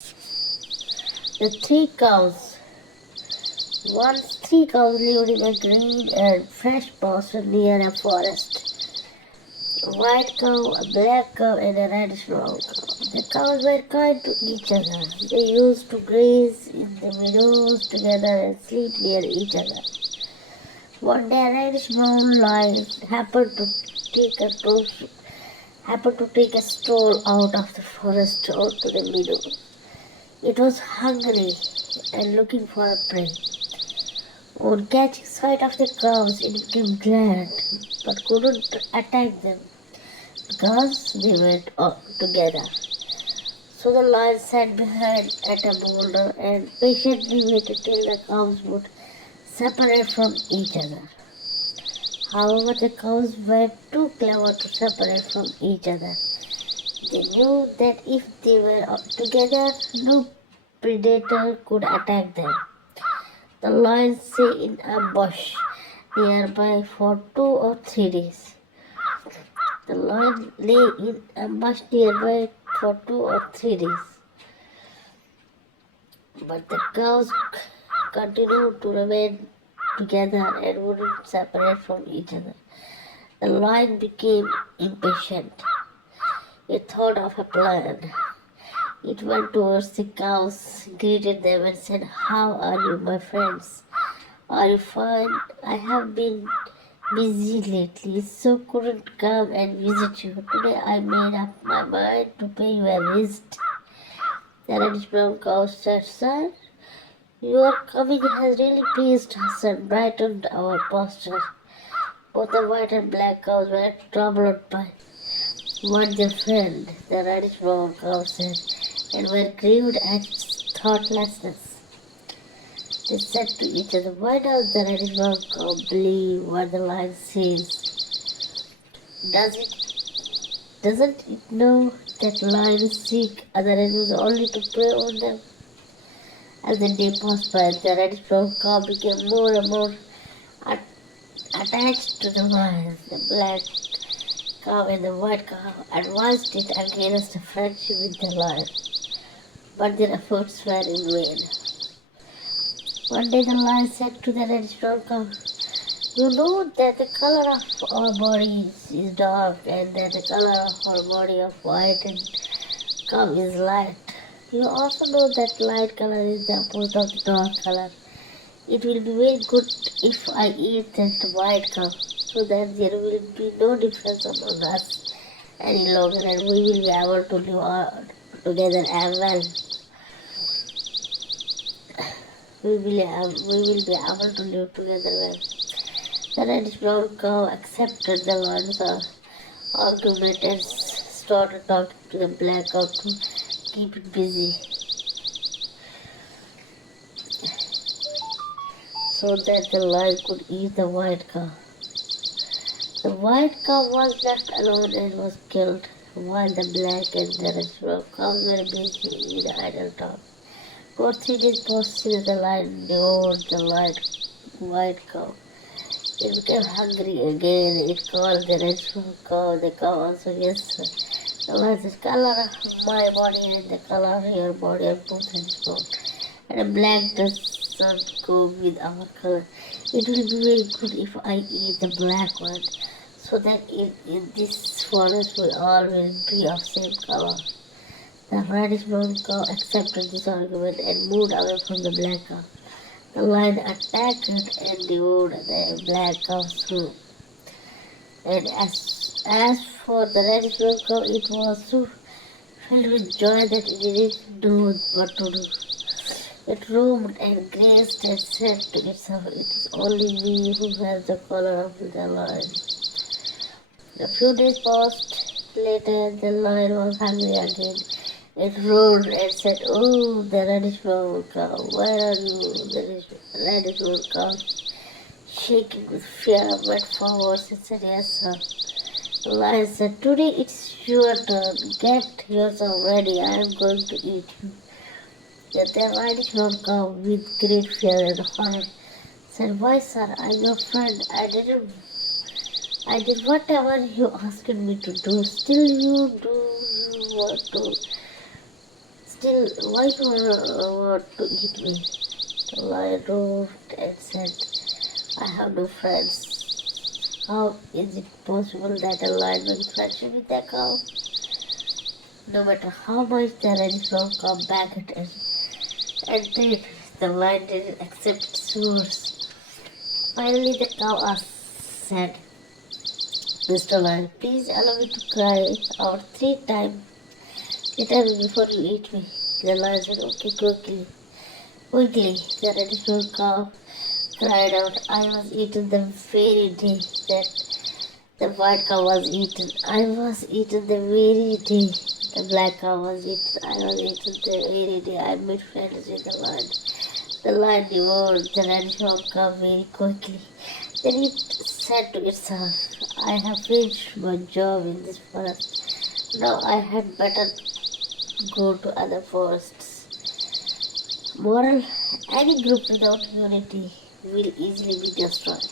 The three cows. Once three cows lived in a green and fresh pasture near a forest. A white cow, a black cow, and a reddish brown cow. The cows were kind to each other. They used to graze in the meadows together and sleep near each other. One day, a reddish brown lion happened to take a stroll out of the forest onto the meadow. It was hungry and looking for a prey. On catching sight of the cows, it became glad, but couldn't attack them because they went together. So the lion sat behind at a boulder and patiently waited till the cows would separate from each other. However, the cows were too clever to separate from each other. They knew that if they were together, no predator could attack them. The lion stayed in a bush nearby for 2 or 3 days. The lion lay in a bush nearby for 2 or 3 days. But the cows continued to remain together and wouldn't separate from each other. The lion became impatient. It thought of a plan. It went towards the cows, greeted them, and said, "How are you, my friends? Are you fine? I have been busy lately, so couldn't come and visit you. Today I made up my mind to pay you a visit." The reddish brown cow said, "Sir, your coming has really pleased us and brightened our pasture." Both the white and black cows were troubled by what their friend, the reddish brown cow, said, and were grieved at its thoughtlessness. They said to each other, "Why does the reddish brown cow believe what the lion says? Doesn't it know that lions seek other animals only to prey on them?" As the day passed by, the reddish brown cow became more and more attached to the lion. The black cow and the white cow advanced it against a friendship with the lion, but their efforts were in vain. One day the lion said to the reddish brown cow, "You know that the color of our bodies is dark and that the color of our body of white and cow is light. You also know that light color is the opposite of the dark color. It will be very good if I eat that white cow, so that there will be no difference among us any longer and we will be able to live together as well. We will be able to live together well." The reddish brown cow accepted the lion's argument and started talking to the black cow to keep it busy, so that the lion could eat the white cow. The white cow was left alone and was killed, while the black and the reddish brown cows were busy in idle talk. 2 or 3 days passed since the lion devoured the white cow. It became hungry again. It called the reddish brown cow. The cow answered, "Yes, sir." The lion said, "Color of my body and the color of your body are both reddish brown, and a black doesn't go with our color. It will be very good if I eat the black one, so that in this forest we all will be of same color." The reddish brown cow accepted this argument and moved away from the black cow. The lion attacked and devoured the black cow's food. And as for the reddish brown cow, it was so filled with joy that it didn't know what to do. It roamed and grazed and said to itself, "It is only me who has the color of the lion." A few days passed later. The lion was hungry again. It roared and said, "Oh, the reddish brown cow, where are you?" The reddish brown cow, shaking with fear, went forward and said, "Yes, sir." The lion said, "Today it's your turn. Get yourself ready. I am going to eat you." Yet the reddish brown cow, with great fear and horror, said, "Why, sir, I'm your friend. I did whatever you asked me to do. Still you want to Still, why you want to eat me? The lion roared and said, I have no friends. How is it possible that a lion will friendship with a cow? No matter how much the rhinoceros come back at us and did, the lion didn't accept its words. Finally, the cow asked, said, Mr. Lion, please allow me to cry out 3 times. Tell me before you eat me. The lion said, okay, quickly. Quickly, the rhinoceros cow cried out, I was eaten the very day that the white cow was eaten. I was eaten the very day the black cow was eaten. I was eaten the very day I made friends with the lion. The lion devoured the rhinoceros cow very quickly. Then it said to itself, I have finished my job in this forest. Now I had better go to other forests. Moral, any group without unity will easily be destroyed.